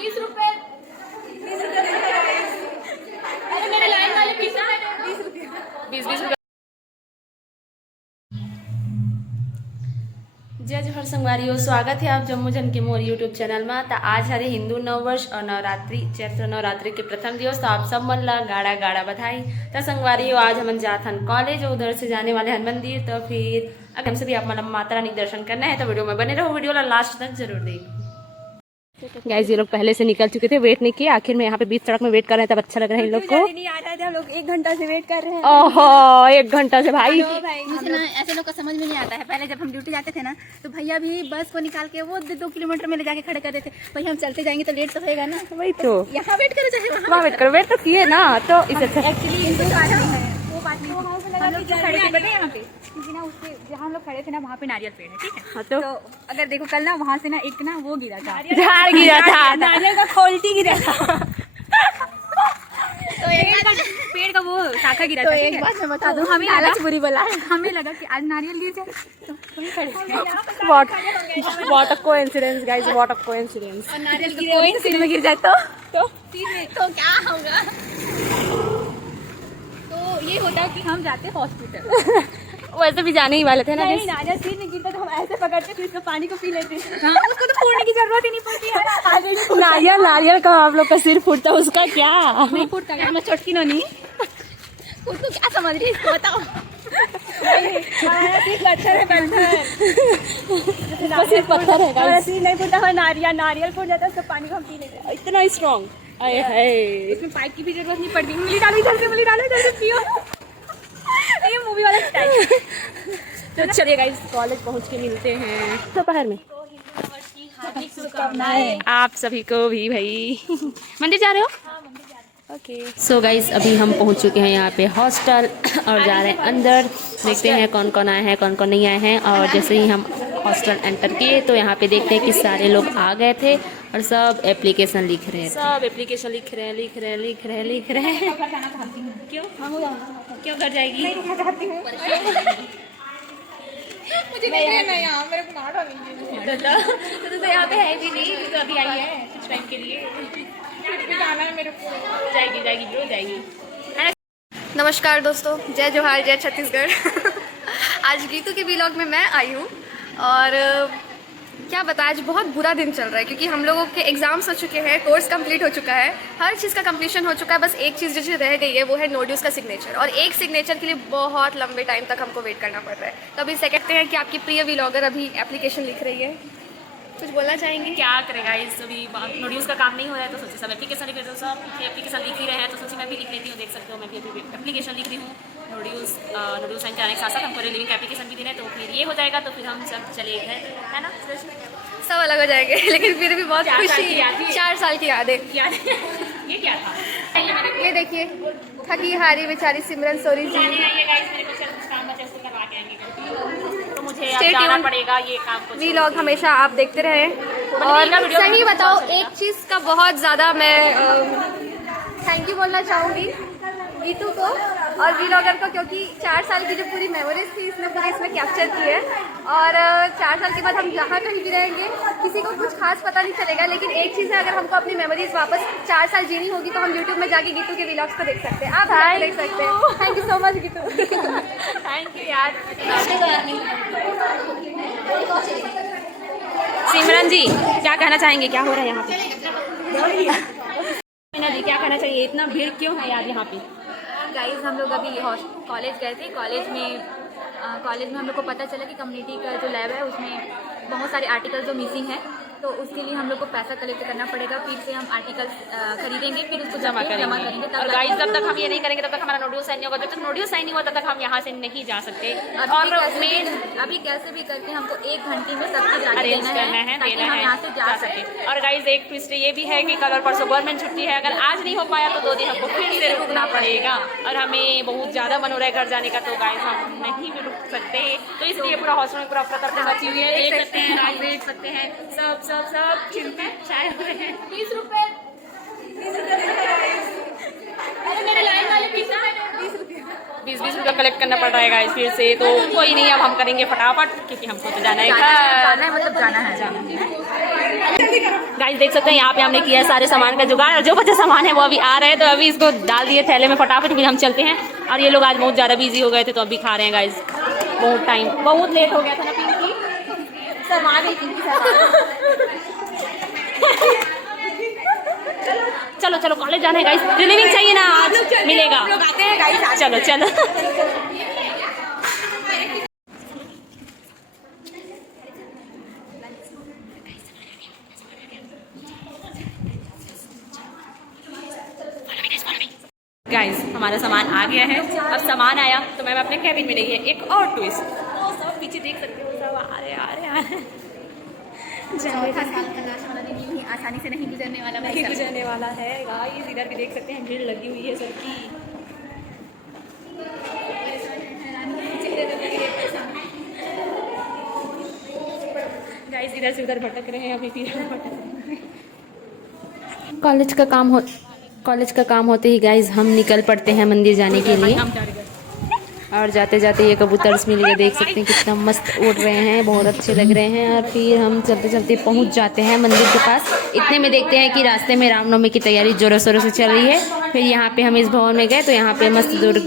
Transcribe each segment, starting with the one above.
20 रुपए। अरे मेरे लाइन वाले 20 रुपए। जय जोहर संगवारियों, स्वागत है आप जम्मू जन के मोर यूट्यूब चैनल में। तो आज हरे हिंदू नववर्ष और नवरात्रि चैत्र नवरात्रि के प्रथम दिवस। तो आप सब मन ला गाड़ा गाड़ा बधाई। तो संगवारियों आज हम जात हन कॉलेज, उधर से जाने वाले हन मंदिर। तो फिर अगर हमसे भी आप मतलब माता रानी दर्शन करना है तो वीडियो में बने रहो, वीडियो ला लास्ट तक जरूर देखो। गाइस ये लोग पहले से निकल चुके थे, वेट नहीं किया, आखिर में यहाँ पे बीच सड़क में वेट कर रहे हैं। तब अच्छा लग रहा है इन लोग को। नहीं आ रहा था, हम लोग 1 घंटा से वेट कर रहे हैं। ओहो 1 घंटा से भाई। मुझे ना ऐसे लोग का समझ में नहीं आता है। पहले जब हम ड्यूटी जाते थे ना तो भैया भी बस को निकाल के वो 2 किलोमीटर में ले जाके खड़े कर देते। भैया हम चलते जाएंगे तो लेट तो होएगा ना, वही तो यहाँ वेट करो चाहे वहाँ वेट करो। वेट तो किए ना, तो इसे एक्चुअली इनको बात नहीं है, वो बात नहीं। हम लोग जो खड़े थे पता है यहाँ पे, क्योंकि ना उसके जहाँ हम लोग खड़े थे ना वहाँ पे नारियल पेड़ है, ठीक है। हाँ, तो अगर देखो कल ना वहाँ से ना एक ना वो गिरा था, झाड़ गिरा था, नारियल का खोलती गिरा था। तो पेड़ का वो शाखा गिरा था। एक बात मैं बता दूं, हमें लालच बुरी बला है। हमें लगा कि आज नारियल गिर जाए तो वहीं खड़े थे। What a coincidence guys, what a coincidence. और नारियल गिरे सिर में गिर जाए तो सिर में तो क्या होगा। तो ये होता कि हम जाते हॉस्पिटल। वैसे भी जाने ही वाले थे ना। नहीं नारियल सिर में गिरता तो हम ऐसे पकड़ते फिर उसको पानी को पी लेते। हाँ, उसको तो फोड़ने की जरूरत ही नहीं पड़ती है। नारियल नारियल का आप लोग का सिर फूटता, उसका क्या नहीं फूटता है, मैं छोटकी नोनी। उसको क्या समझ रही है इसको बताओ। हमारा सिर पत्थर है, पत्थर सिर्फ पत्थर है गाइस। सिर नहीं फूटता है, नारियल फूट जाता है, उसको पानी को हम पी लेते हैं। इतना स्ट्रांग। आए हाय, इसमें पाइप की भी जरूरत नहीं पड़ती। उंगली डालो इधर से, उंगली डालो इधर से, पियो। ये मूवी वाला स्टाइल। तो चलिए गाइस कॉलेज पहुंच के मिलते हैं दोपहर में। हार्दिक शुभकामनाएं आप सभी को भी। भाई मंदिर जा रहे हो? ओके सो गाइस अभी हम पहुंच चुके हैं यहाँ पे हॉस्टल और जा रहे हैं अंदर। देखते हैं कौन कौन आए हैं कौन कौन नहीं आए हैं। और जैसे ही हम हॉस्टल एंटर किए तो यहाँ पे देखते हैं कि सारे लोग आ गए थे और सब एप्लीकेशन लिख रहे हैं। सब एप्लीकेशन लिख रहे हैं। क्यों घर जाएगी? मुझे नहीं रहना यहाँ, मेरे को ना डालेंगे। तो यहाँ पे है भी नहीं, तो अभी आई है कुछ टाइम के लिए। जाना है मेरे को। जाएगी ब्रो जाएगी। नमस्कार दोस्तों, जय जोहार, जय छत्तीसगढ़। आज गीतू के व्लॉग में मैं आई हूँ और क्या बता, आज बहुत बुरा दिन चल रहा है क्योंकि हम लोगों के एग्जाम्स हो चुके हैं, कोर्स कंप्लीट हो चुका है, हर चीज़ का कंप्लीशन हो चुका है। बस एक चीज़ जो रह गई है वो है नोड्यूस का सिग्नेचर, और एक सिग्नेचर के लिए बहुत लंबे टाइम तक हमको वेट करना पड़ रहा है। तो अभी से कहते हैं कि आपकी प्रिय व्लॉगर अभी एप्लीकेशन लिख रही है, कुछ बोलना चाहेंगे? क्या करेगा इस अभी नोड्यूस का काम नहीं हो रहा है तो सोचे सब एप्लीकेशन लिख रहे हैं। तो सब एप्लीकेशन लिख ही रहे हैं तो सोचे मैं भी लिख लेती हूँ। देख सकते हो मैं भी अभी एप्लीकेशन लिख रही हूँ। नोड्यूस एंड के साथ साथ हमको लिविंग एप्लीकेशन भी देना है। तो फिर ये हो जाएगा तो फिर हम सब चले गए, है ना? सब अलग हो जाएंगे लेकिन फिर भी बहुत खुशी। 4 साल की यादें। ये क्या था? ये देखिए थकी हारी बेचारी सिमरन सोरी जी। तो मुझे अब जाना पड़ेगा ये काम को। व्लॉग हमेशा आप देखते रहे। और सही बताओ, एक चीज़ का बहुत ज़्यादा मैं थैंक यू बोलना चाहूँगी गीतू को और व्लॉगर को, क्योंकि 4 साल की जो पूरी मेमोरीज थी इसने पूरी इसमें कैप्चर की है। और 4 साल के बाद हम जहाँ कहीं भी रहेंगे किसी को कुछ खास पता नहीं चलेगा, लेकिन एक चीज़ है, अगर हमको अपनी मेमोरीज वापस 4 साल जीनी होगी तो हम यूट्यूब में जाके गीतू के व्लॉग्स को देख सकते हैं। आप देख सकते हैं। Thank you so much Geetu. Thank you यार। सिमरन जी क्या कहना चाहेंगे, क्या हो रहा है यहाँ पे? जी क्या कहना चाहिए, इतना भीड़ क्यों है यार यहाँ पे? गाइस हम लोग अभी कॉलेज गए थे। कॉलेज में हम लोग को पता चला कि कम्युनिटी का जो लैब है उसमें बहुत सारे आर्टिकल्स जो मिसिंग हैं, तो उसके लिए हम लोग को पैसा कलेक्ट करना पड़ेगा। फिर से हम आर्टिकल्स खरीदेंगे, फिर उसको जमा करेंगे। और गाइस जब तक हम ये नहीं करेंगे तब तक हमारा नोड्यूल साइन नहीं होगा। जब तक नोड्यूल साइन नहीं हुआ तब तक हम यहाँ से नहीं जा सकते। और अभी कैसे भी करके हमको 1 घंटे में सब कुछ अरेंज करना है, ताकि हम यहाँ से जा सके। और गाइस एक ट्विस्ट ये भी है कि कल और परसों गवर्नमेंट छुट्टी है। अगर आज नहीं हो पाया तो 2 दिन हमको फिर से रुकना पड़ेगा और हमें बहुत ज़्यादा मन हो रहा है घर जाने का। तो गाइस हम नहीं भी रुक सकते, तो इसलिए पूरा हॉस्टल में पूरा अफरा मची हुई है। देख सकते हैं, आज देख सकते हैं सब सब सब चिंता चाय हो रहे हैं। 20 रुपए। अरे मेरे लाइन वाले 20 रुपये कलेक्ट करना पड़ रहा है गाइस फिर से, तो कोई नहीं, अब हम करेंगे फटाफट क्योंकि हमको तो जाना है घर। मतलब जाना है। गाइस देख सकते हैं यहाँ पे हमने किया सारे सामान का जुगाड़, और जो बचा सामान है वो अभी आ रहे हैं, तो अभी इसको डाल दिए थैले में फटाफट, फिर हम चलते हैं। और ये लोग आज बहुत ज़्यादा बिजी हो गए थे तो अभी खा रहे हैं गाइस, बहुत लेट हो गया था ना पिंकी, सामान ही पिंकी चलो चलो कॉलेज जाना है गाइस, रिलीविंग चाहिए ना, आज मिलेगा, चलो चलो। गाइस हमारा सामान आ गया है, अब सामान आया तो मैम अपने कैबिन में नहीं है, एक और ट्विस्ट, वो सब पीछे देख सकते हो, सब आ रहे आसानी से नहीं गुजरने वाला नहीं गुजरने वाला है गाइस। इधर भी देख सकते हैं भीड़ लगी हुई है सबकी। गाइस इधर से उधर भटक रहे हैं अभी फिर। कॉलेज का काम होते ही गाइस हम निकल पड़ते हैं मंदिर जाने के लिए, और जाते जाते ये कबूतर मिल गए, देख सकते हैं कितना मस्त उड़ रहे हैं, बहुत अच्छे लग रहे हैं। और फिर हम चलते चलते पहुंच जाते हैं मंदिर के पास। इतने में देखते हैं कि रास्ते में रामनवमी की तैयारी जोरों शोरों से चल रही है। फिर यहाँ पे हम इस भवन में गए तो यहाँ पे मस्त दुर्ग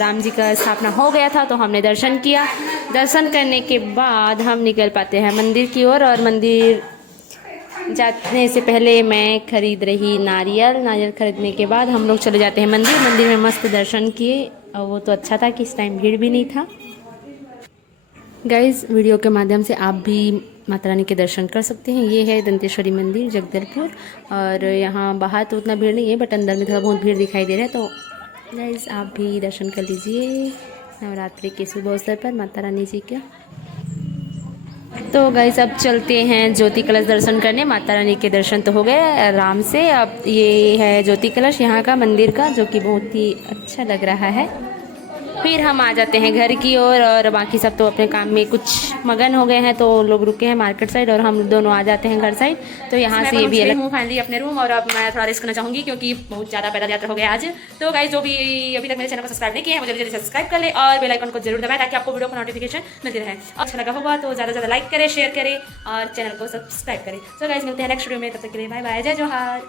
राम जी का स्थापना हो गया था, तो हमने दर्शन किया। दर्शन करने के बाद हम निकल पाते हैं मंदिर की ओर, और मंदिर जाने से पहले मैं खरीद रही नारियल खरीदने के बाद हम लोग चले जाते हैं मंदिर में मस्त दर्शन किए, और वो तो अच्छा था कि इस टाइम भीड़ भी नहीं था। गाइस वीडियो के माध्यम से आप भी माता रानी के दर्शन कर सकते हैं। ये है दंतेश्वरी मंदिर जगदलपुर, और यहाँ बाहर तो उतना भीड़ नहीं है बट अंदर में थोड़ा बहुत भीड़ दिखाई दे रहा है, तो गाइस आप भी दर्शन कर लीजिए नवरात्रि के शुभ अवसर पर माता रानी जी का। तो गाइस अब चलते हैं ज्योति कलश दर्शन करने। माता रानी के दर्शन तो हो गए आराम से, अब ये है ज्योति कलश यहाँ का मंदिर का, जो कि बहुत ही अच्छा लग रहा है। फिर हम आ जाते हैं घर की ओर, और बाकी सब तो अपने काम में कुछ मगन हो गए हैं, तो लोग रुके हैं मार्केट साइड और हम दोनों आ जाते हैं घर साइड। तो यहाँ से ये भी अलग हूँ फाइनली अपने रूम, और अब मैं थोड़ा रेस्ट करना चाहूँगी क्योंकि बहुत ज़्यादा पैदल यात्रा हो गया आज। तो गाइस जो भी अभी तक मेरे चैनल को सब्सक्राइब नहीं किया है वो जल्दी जल्दी सब्सक्राइब कर ले और बेल आइकन को जरूर दबाएं ताकि आपको वीडियो को नोटिफिकेशन मिलती रहे। अच्छा लगा होगा तो ज़्यादा से ज़्यादा लाइक करें, शेयर करें और चैनल को सब्सक्राइब करें। तो गाइस मिलते हैं नेक्स्ट वीडियो में, तब तक के लिए बाय बाय, जय जोहार।